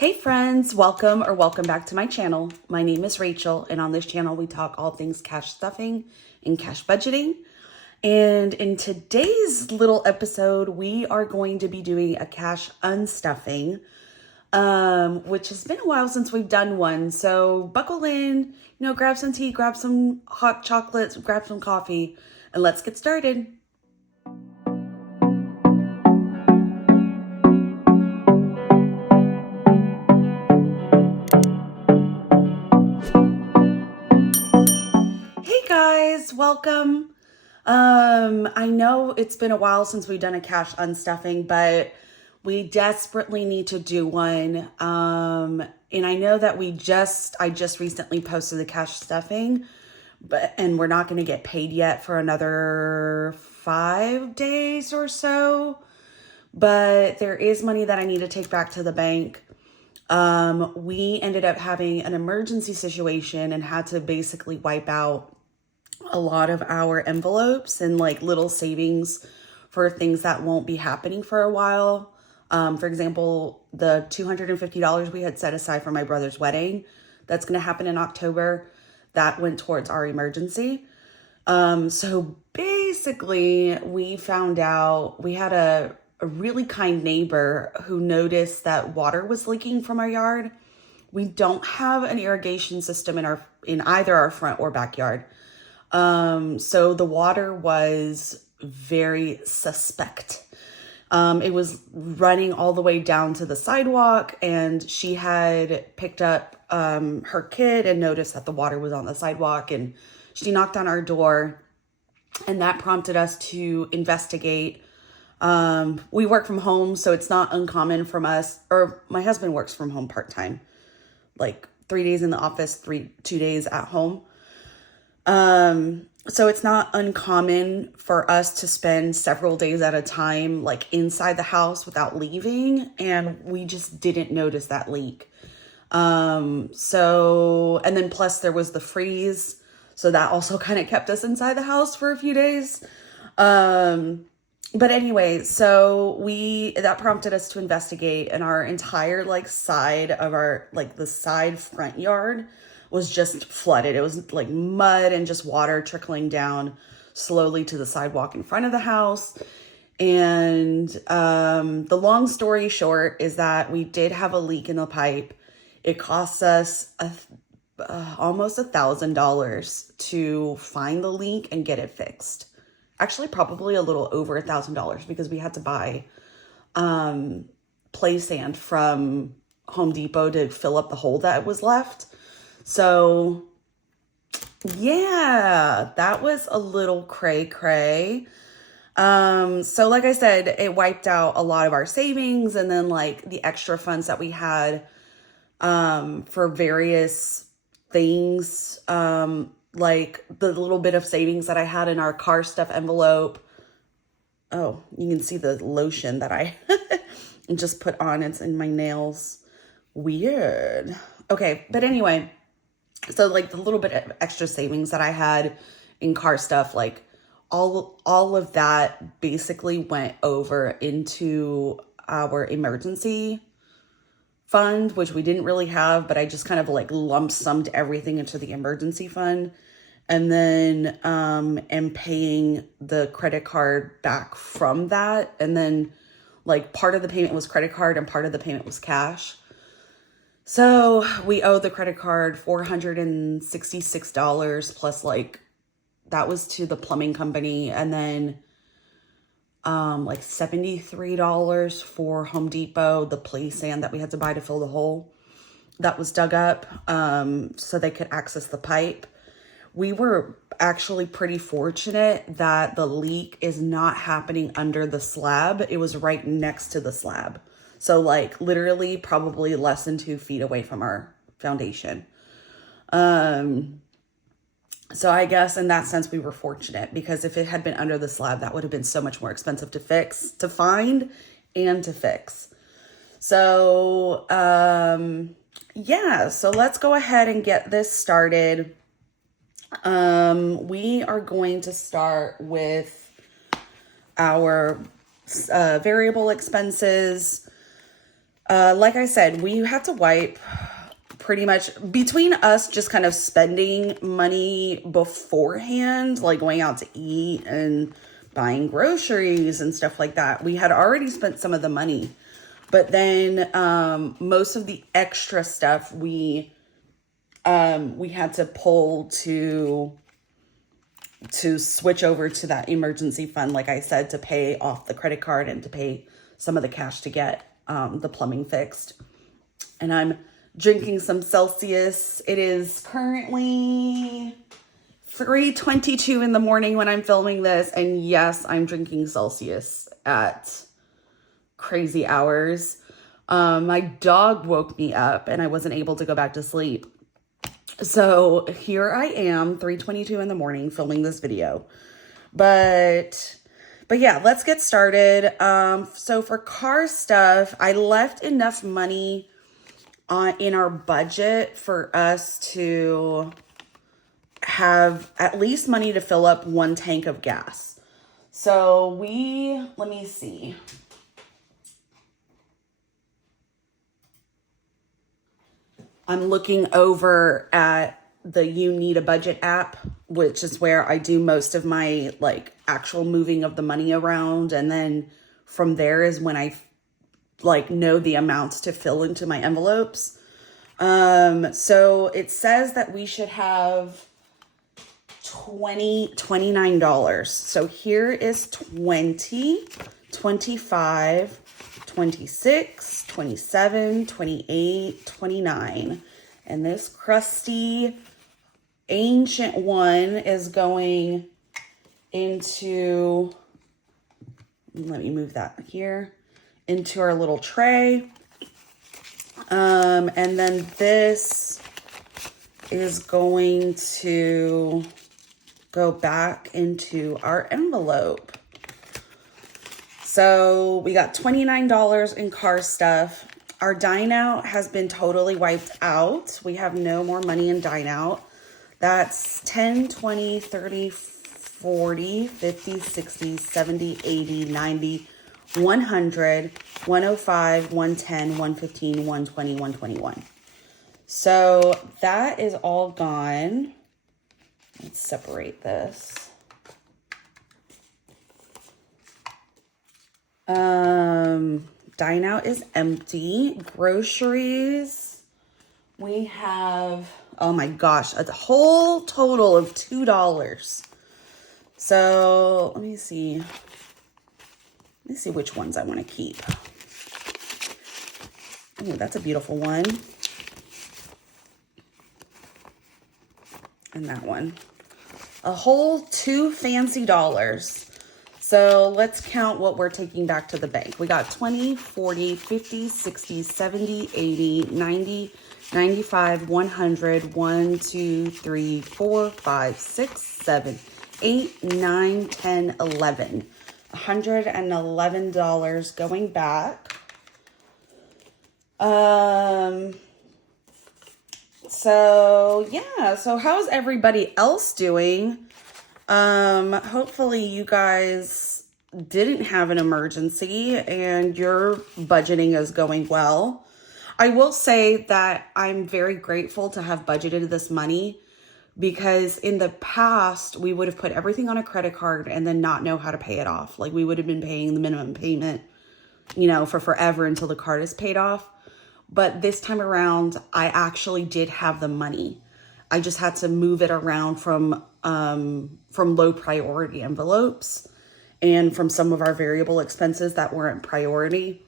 Hey friends, welcome back to my channel. My name is Rachel, and on this channel we talk all things cash stuffing and cash budgeting. And in today's little episode, we are going to be doing a cash unstuffing, which has been a while since we've done one. So buckle in, grab some tea, grab some hot chocolates, grab some coffee, and let's get started. Hey guys, welcome. I know it's been a while since we've done a cash unstuffing, but we desperately need to do one. And I know that I just recently posted the cash stuffing, and we're not going to get paid yet for another 5 days or so. But there is money that I need to take back to the bank. We ended up having an emergency situation and had to basically wipe out a lot of our envelopes and like little savings for things that won't be happening for a while. For example, the $250 we had set aside for my brother's wedding, that's going to happen in October, that went towards our emergency. So basically we found out we had a really kind neighbor who noticed that water was leaking from our yard. We don't have an irrigation system in either our front or backyard. So the water was very suspect. It was running all the way down to the sidewalk, and she had picked up, her kid and noticed that the water was on the sidewalk, and she knocked on our door, and that prompted us to investigate. We work from home, so it's not uncommon from us, or my husband works from home part-time, like 3 days in the office, 2 days at home. So it's not uncommon for us to spend several days at a time, like inside the house without leaving. And we just didn't notice that leak. And then plus there was the freeze. So that also kind of kept us inside the house for a few days. But anyway, so that prompted us to investigate, and our entire side of our, the side front yard was just flooded. It was like mud and just water trickling down slowly to the sidewalk in front of the house. And the long story short is that we did have a leak in the pipe. It cost us almost $1,000 to find the leak and get it fixed. Actually, probably a little over $1,000 because we had to buy play sand from Home Depot to fill up the hole that was left. So yeah, that was a little cray. So like I said, it wiped out a lot of our savings, and then the extra funds that we had for various things, like the little bit of savings that I had in our car stuff envelope. Oh, you can see the lotion that I just put on. It's in my nails. Weird. Okay, but anyway, so the little bit of extra savings that I had in car stuff, all of that basically went over into our emergency fund, which we didn't really have, but I just kind of lump summed everything into the emergency fund. And then am paying the credit card back from that. And then part of the payment was credit card and part of the payment was cash. So we owe the credit card $466 plus that was to the plumbing company, and then $73 for Home Depot, the play sand that we had to buy to fill the hole that was dug up so they could access the pipe. We were actually pretty fortunate that the leak is not happening under the slab. It was right next to the slab. So literally probably less than 2 feet away from our foundation. So I guess in that sense we were fortunate, because if it had been under the slab, that would have been so much more expensive to find and to fix. So yeah, so let's go ahead and get this started. We are going to start with our variable expenses. Like I said, we have to wipe pretty much between us just kind of spending money beforehand, like going out to eat and buying groceries and stuff like that. We had already spent some of the money, but then most of the extra stuff we had to pull to switch over to that emergency fund, like I said, to pay off the credit card and to pay some of the cash to get the plumbing fixed. And I'm drinking some Celsius. It is currently 3:22 in the morning when I'm filming this. And yes, I'm drinking Celsius at crazy hours. My dog woke me up and I wasn't able to go back to sleep. So here I am, 3:22 in the morning, filming this video. But yeah, let's get started. So for car stuff, I left enough money in our budget for us to have at least money to fill up one tank of gas. So let me see. I'm looking over at the You Need a Budget app, which is where I do most of my like actual moving of the money around. And then from there is when I like know the amounts to fill into my envelopes. So it says that we should have $29. So here is 20, 25, 26, 27, 28, 29. And this crusty ancient one is going into, let me move that here, into our little tray. And then this is going to go back into our envelope. So we got $29 in car stuff. Our dine out has been totally wiped out. We have no more money in dine out. That's 10, 20, 30, 40, 50, 60, 70, 80, 90, 100, 105, 110, 115, 120, 121. So that is all gone. Let's separate this. Dine out is empty. Groceries, we have, oh my gosh, a whole total of $2. So let me see which ones I want to keep. Oh, that's a beautiful one. And that one. A whole $2 fancy. So let's count what we're taking back to the bank. We got 20, 40, 50, 60, 70, 80, 90, 95, 100, 1, 2, 3, 4, 5, 6, 7, 8, 9, 10, 11. $111 going back. So yeah, so how's everybody else doing? Hopefully you guys didn't have an emergency and your budgeting is going well. I will say that I'm very grateful to have budgeted this money, because in the past we would have put everything on a credit card and then not know how to pay it off. Like we would have been paying the minimum payment, for forever until the card is paid off. But this time around, I actually did have the money. I just had to move it around from low priority envelopes and from some of our variable expenses that weren't priority.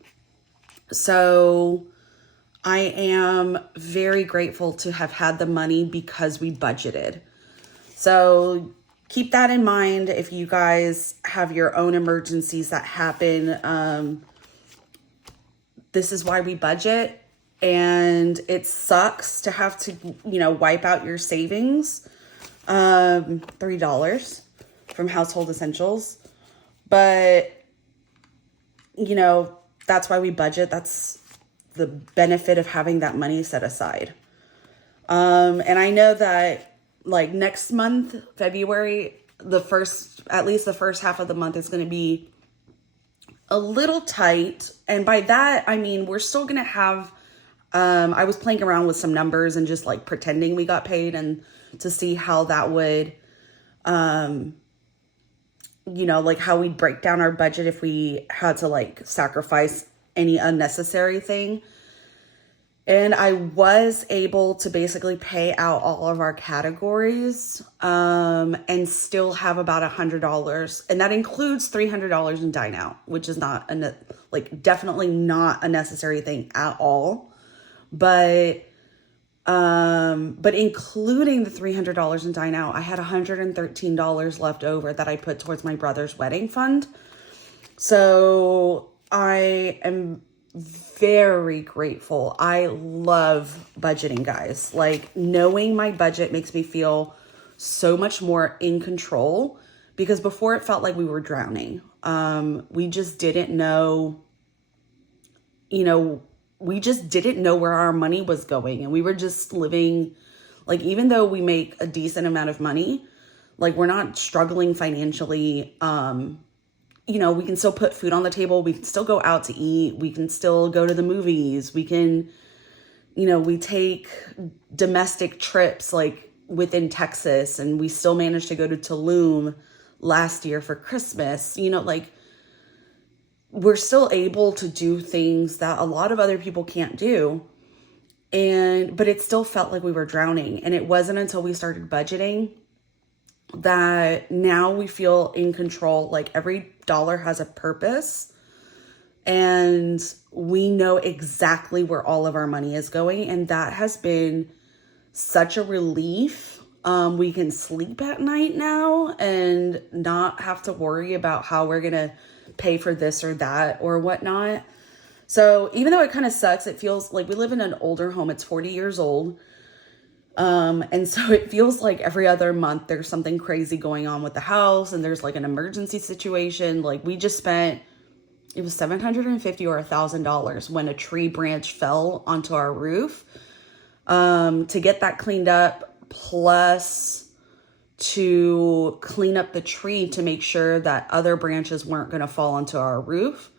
So I am very grateful to have had the money because we budgeted. So keep that in mind if you guys have your own emergencies that happen. This is why we budget. And it sucks to have to, wipe out your savings. $3 from household essentials. But, that's why we budget. That's the benefit of having that money set aside. And I know that like next month, February, at least the first half of the month is going to be a little tight. And by that, I mean, we're still going to have, I was playing around with some numbers and just like pretending we got paid and to see how that would, you know, like how we'd break down our budget if we had to like sacrifice any unnecessary thing. And I was able to basically pay out all of our categories, and still have about $100. And that includes $300 in dine out, which is not definitely not a necessary thing at all. But including the $300 in dine out, I had $113 left over that I put towards my brother's wedding fund. So I am very grateful. I love budgeting, guys. Like, knowing my budget makes me feel so much more in control, because before it felt like we were drowning. We just didn't know, we just didn't know where our money was going. And we were just living, like, even though we make a decent amount of money, like, we're not struggling financially. We can still put food on the table. We can still go out to eat. We can still go to the movies. We can, we take domestic trips like within Texas, and we still managed to go to Tulum last year for Christmas. We're still able to do things that a lot of other people can't do. But it still felt like we were drowning. And it wasn't until we started budgeting that now we feel in control. Like, every dollar has a purpose, and we know exactly where all of our money is going. And that has been such a relief. We can sleep at night now and not have to worry about how we're going to pay for this or that or whatnot. So even though it kind of sucks, it feels like we live in an older home. It's 40 years old. And so it feels like every other month there's something crazy going on with the house, and there's like an emergency situation. Like, we just spent, it was $750 or $1,000 when a tree branch fell onto our roof, to get that cleaned up, plus to clean up the tree to make sure that other branches weren't going to fall onto our roof.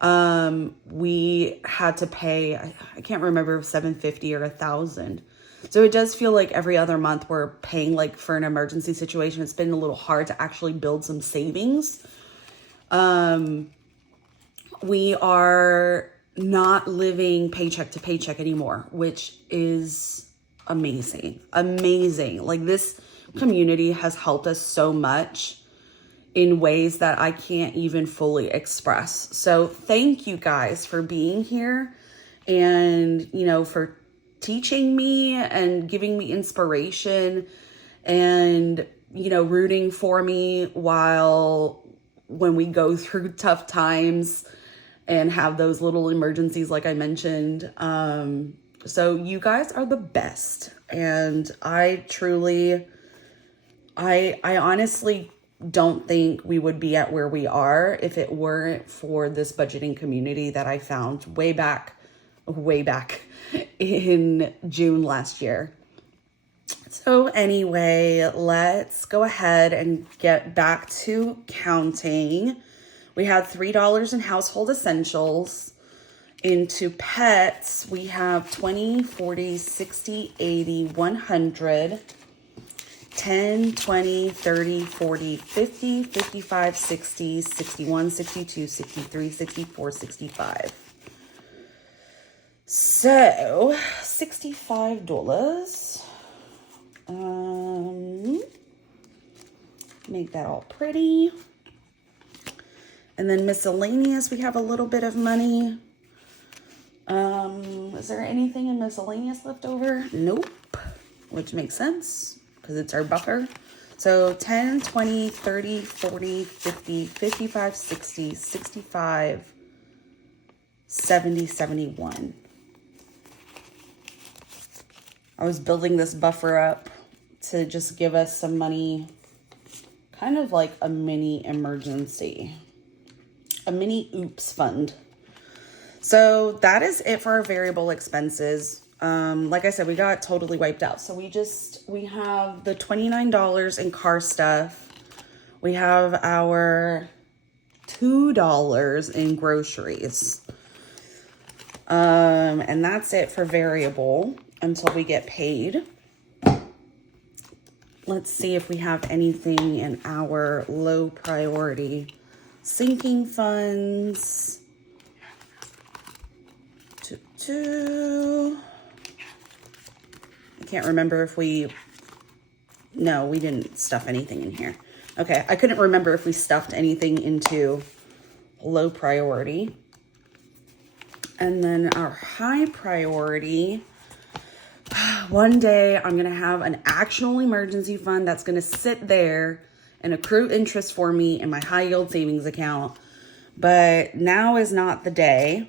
We had to pay, I can't remember, $750 or $1,000. So it does feel like every other month we're paying like for an emergency situation. It's been a little hard to actually build some savings. We are not living paycheck to paycheck anymore, which is amazing. Amazing. Like, this community has helped us so much in ways that I can't even fully express. So thank you guys for being here and, for teaching me and giving me inspiration and, rooting for me when we go through tough times and have those little emergencies like I mentioned. So you guys are the best. And I honestly don't think we would be at where we are if it weren't for this budgeting community that I found way back in June last year. So anyway, let's go ahead and get back to counting. We had $3 in household essentials. Into pets, we have 20, 40, 60, 80, 100, 10, 20, 30, 40, 50, 55, 60, 61, 62, 63, 64, 65. So, $65. Make that all pretty. And then miscellaneous, we have a little bit of money. Is there anything in miscellaneous left over? Nope. Which makes sense because it's our buffer. So 10, 20, 30, 40, 50, 55, 60, 65, 70, 71. I was building this buffer up to just give us some money, kind of like a mini emergency, a mini oops fund. So that is it for our variable expenses. Like I said, we got totally wiped out. So we have the $29 in car stuff. We have our $2 in groceries. And that's it for variable until we get paid. Let's see if we have anything in our low priority sinking funds. I can't remember if no, we didn't stuff anything in here. Okay, I couldn't remember if we stuffed anything into low priority. And then our high priority, one day I'm going to have an actual emergency fund that's going to sit there and accrue interest for me in my high yield savings account. But now is not the day.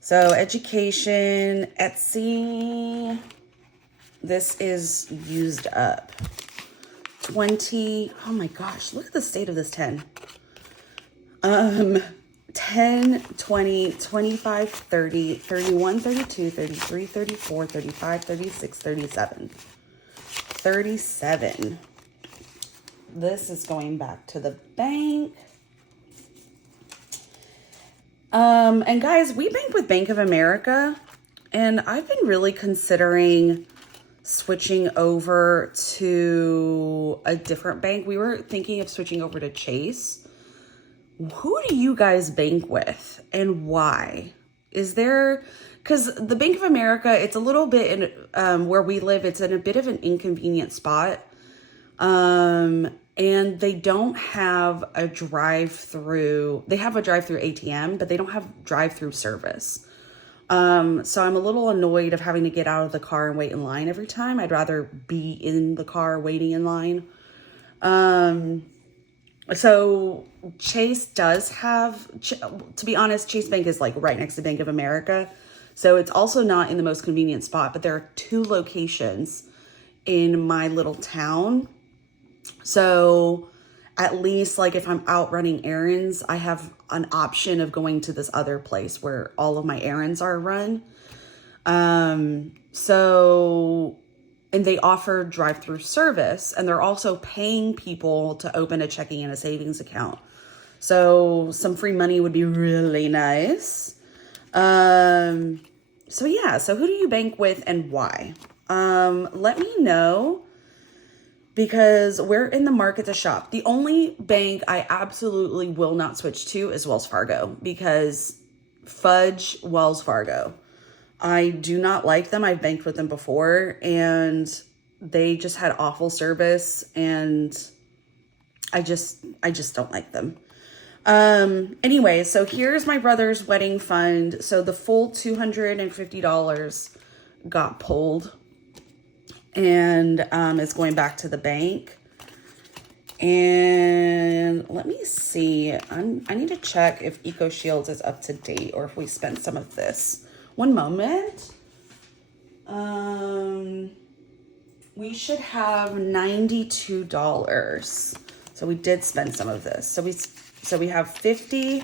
So education, Etsy, this is used up. 20, oh my gosh, look at the state of this 10. 10, 20, 25, 30, 31, 32, 33, 34, 35, 36, 37. 37. This is going back to the bank. And guys, we bank with Bank of America, and I've been really considering switching over to a different bank. We were thinking of switching over to Chase. Who do you guys bank with and why? Is there, because the Bank of America, it's a little bit in where we live, it's in a bit of an inconvenient spot. And they don't have a drive-through. They have a drive-through ATM, but they don't have drive-through service. So I'm a little annoyed of having to get out of the car and wait in line every time. I'd rather be in the car waiting in line. So Chase does have, to be honest, Chase Bank is like right next to Bank of America. So it's also not in the most convenient spot, but there are 2 locations in my little town. So at least like if I'm out running errands, I have an option of going to this other place where all of my errands are run. And they offer drive-through service, and they're also paying people to open a checking and a savings account. So some free money would be really nice. So yeah, so who do you bank with and why? Let me know, because we're in the market to shop. The only bank I absolutely will not switch to is Wells Fargo, because fudge Wells Fargo. I do not like them. I've banked with them before, and they just had awful service, and I just don't like them. Anyway, so here's my brother's wedding fund. So the full $250 got pulled, and it's going back to the bank. And let me see. I need to check if EcoShields is up to date or if we spent some of this. One moment. We should have $92. So we did spend some of this. So we have 50,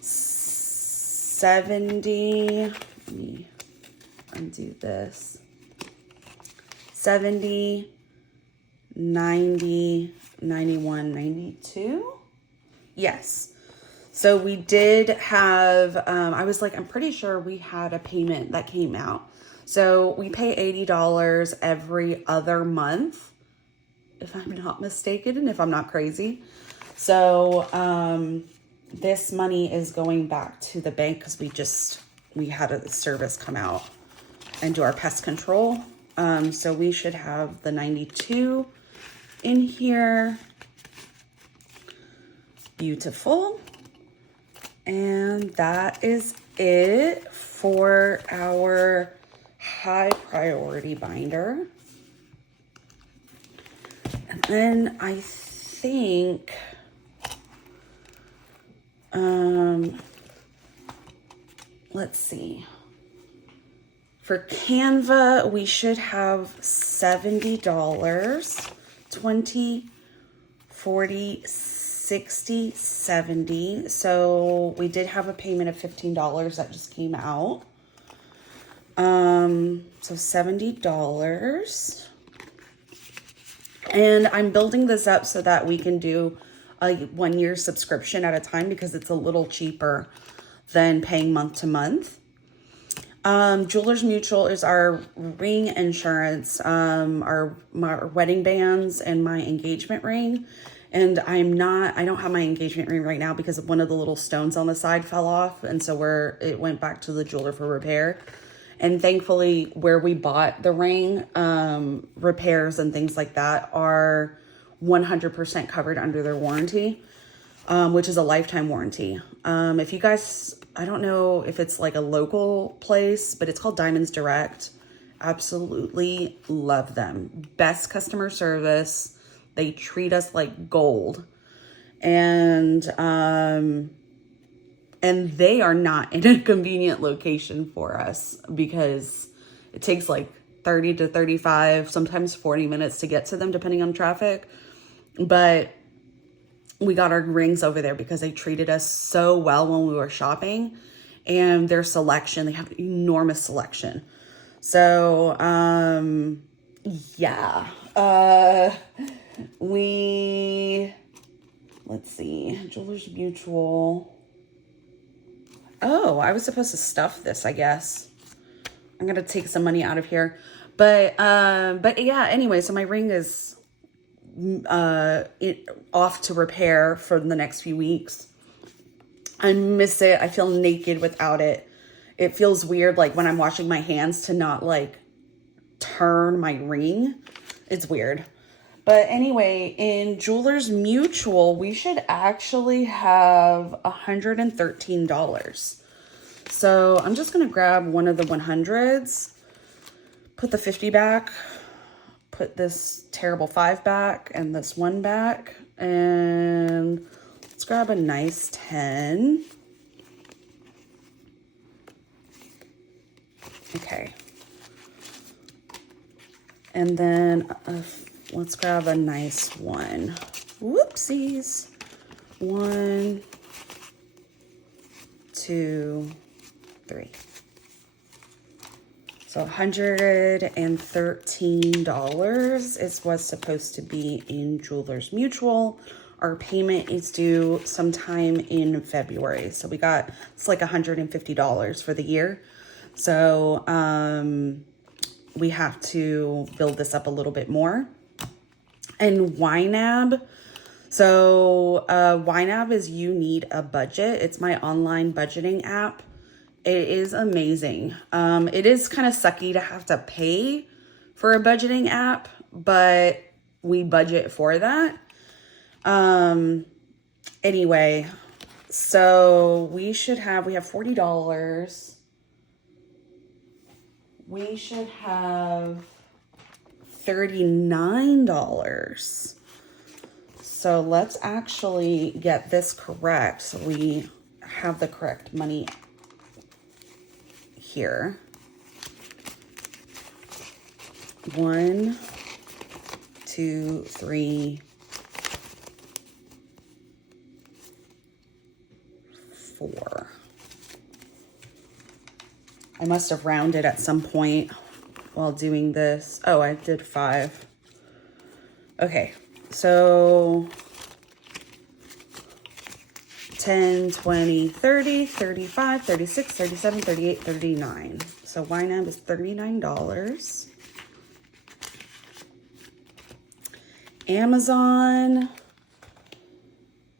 70. Let me undo this. 70, 90, 91, 92. Yes. So we did have, I was like, I'm pretty sure we had a payment that came out. So we pay $80 every other month, if I'm not mistaken, and if I'm not crazy. So this money is going back to the bank because we had a service come out and do our pest control. So we should have the 92 in here. Beautiful. And that is it for our high priority binder. And then I think, let's see. For Canva, we should have $70, 20, 40, 60, 70. So we did have a payment of $15 that just came out. So $70. And I'm building this up so that we can do a 1-year subscription at a time because it's a little cheaper than paying month to month. Jewelers Mutual is our ring insurance, my wedding bands and my engagement ring. And I don't have my engagement ring right now because one of the little stones on the side fell off. And so it went back to the jeweler for repair. And thankfully where we bought the ring, repairs and things like that are 100% covered under their warranty, which is a lifetime warranty. If you guys, I don't know if it's like a local place, but it's called Diamonds Direct. Absolutely love them. Best customer service. They treat us like gold. And they are not in a convenient location for us because it takes like 30 to 35, sometimes 40 minutes to get to them depending on traffic. But we got our rings over there because they treated us so well when we were shopping, and their selection, they have enormous selection. So, yeah, let's see, Jewelers Mutual. Oh, I was supposed to stuff this, I guess. I'm going to take some money out of here, but yeah, anyway, so my ring is off to repair for the next few weeks. I miss it. I feel naked without it. It feels weird, like when I'm washing my hands, to not like turn my ring. It's weird. But anyway, in Jewelers Mutual, we should actually have $113. So I'm just going to grab one of the 100s, put the 50 back, put this terrible 5 back and this 1 back, and let's grab a nice 10. Okay. And then let's grab a nice 1. Whoopsies. 1, 2, 3. So $113 is what's supposed to be in Jewelers Mutual. Our payment is due sometime in February. So it's like $150 for the year. So we have to build this up a little bit more. And YNAB. So YNAB is You Need a Budget. It's my online budgeting app. It is amazing. It is kind of sucky to have to pay for a budgeting app, but we budget for that. Anyway, so we have $40. We should have $39. So let's actually get this correct so we have the correct money here. 1, 2, 3, 4. I must have rounded at some point while doing this. Oh, I did 5. Okay, so 10, 20, 30, 35, 36, 37, 38, 39. So YNAB is $39. Amazon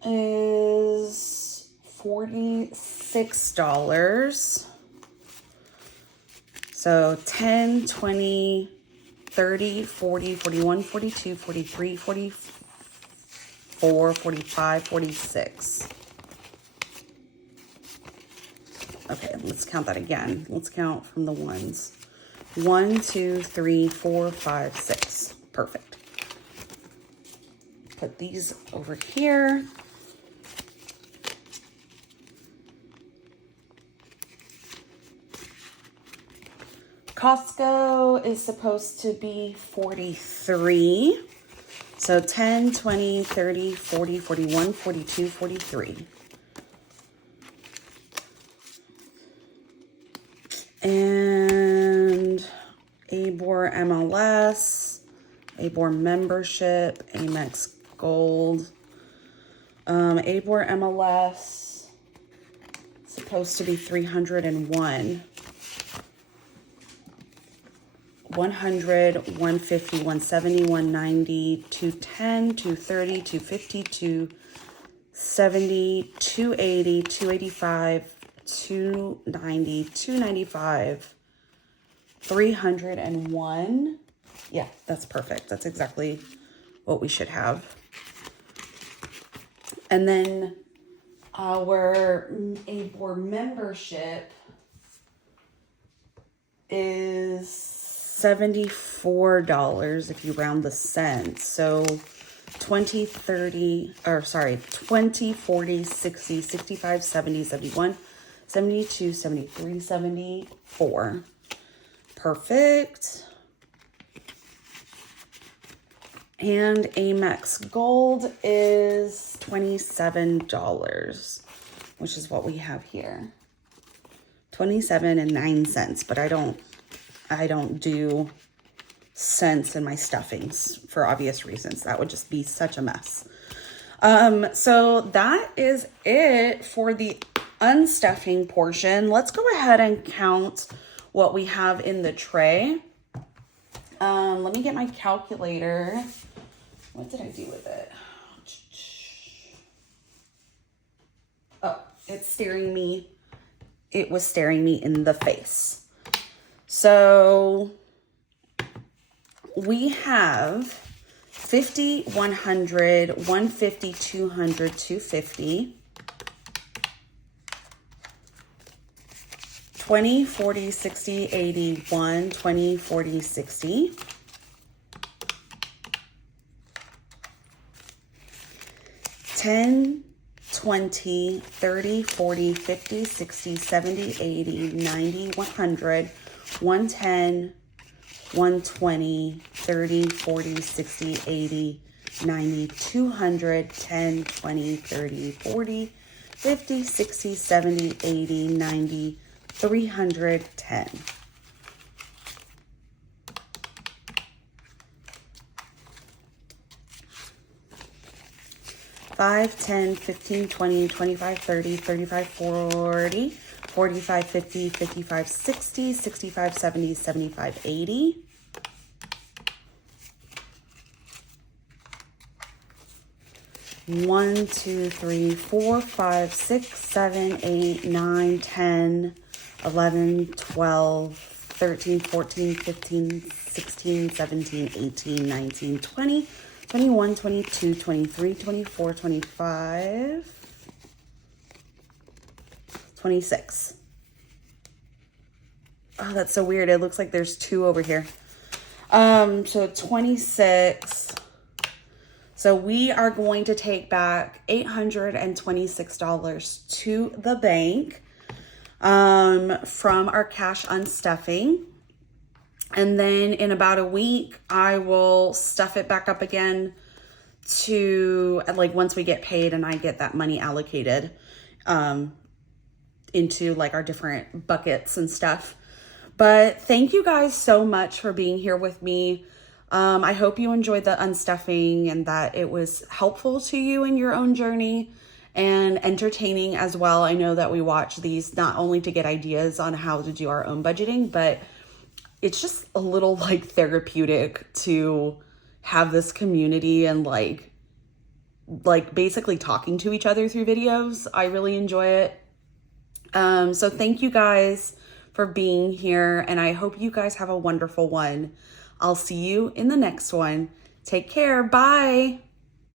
is $46. So 10, 20, 30, 40, 41, 42, 43, 44, 45, 46. Okay, let's count that again. Let's count from the ones. 1, 2, 3, 4, 5, 6. Perfect. Put these over here. Costco is supposed to be 43. So 10, 20, 30, 40, 41, 42, 43. And ABOR MLS, ABOR membership, Amex Gold. Abor MLS, supposed to be 301. 100, 150, 170, 190, 210, 230, 250, 270, 280, 285, 290, 295, 301. Yeah, that's perfect. That's exactly what we should have. And then our ABOR membership is $74 if you round the cents. So 20, 30, or sorry, 20, 40, 60, 65, 70, 71, 72, 73, 74. Perfect. And Amex Gold is $27, which is what we have here. 27.09, but I don't do cents in my stuffings for obvious reasons. That would just be such a mess. So that is it for the unstuffing portion. Let's go ahead and count what we have in the tray. Let me get my calculator. What did I do with it? Oh, it's staring me. It was staring me in the face. So we have 50, 100, 150, 200, 250, 20, 40, 60, 80, 1, 20, 40, 60, 10, 20, 30, 40, 50, 60, 70, 80, 90, 100, 110, 120, 30, 40, 60, 80, 90, 200, 10, 20, 30, 40, 50, 60, 70, 80, 90, 310. Five, 10, 15, 20, 25, 30, 35, 40, 45, 50, 55, 60, 65, 70, 75, 80. One, 2, 3, 4, 5, 6, 7, 8, 9, 10, 11, 12, 13, 14, 15, 16, 17, 18, 19, 20, 21, 22, 23, 24, 25, 26. Oh, that's so weird. It looks like there's two over here. So 26. So we are going to take back $826 to the bank from our cash unstuffing. And then in about a week, I will stuff it back up again to, like, once we get paid and I get that money allocated into like our different buckets and stuff. But thank you guys so much for being here with me. I hope you enjoyed the unstuffing and that it was helpful to you in your own journey and entertaining as well. I know that we watch these not only to get ideas on how to do our own budgeting, but it's just a little like therapeutic to have this community and like basically talking to each other through videos. I really enjoy it. So thank you guys for being here, and I hope you guys have a wonderful one. I'll see you in the next one. Take care. Bye.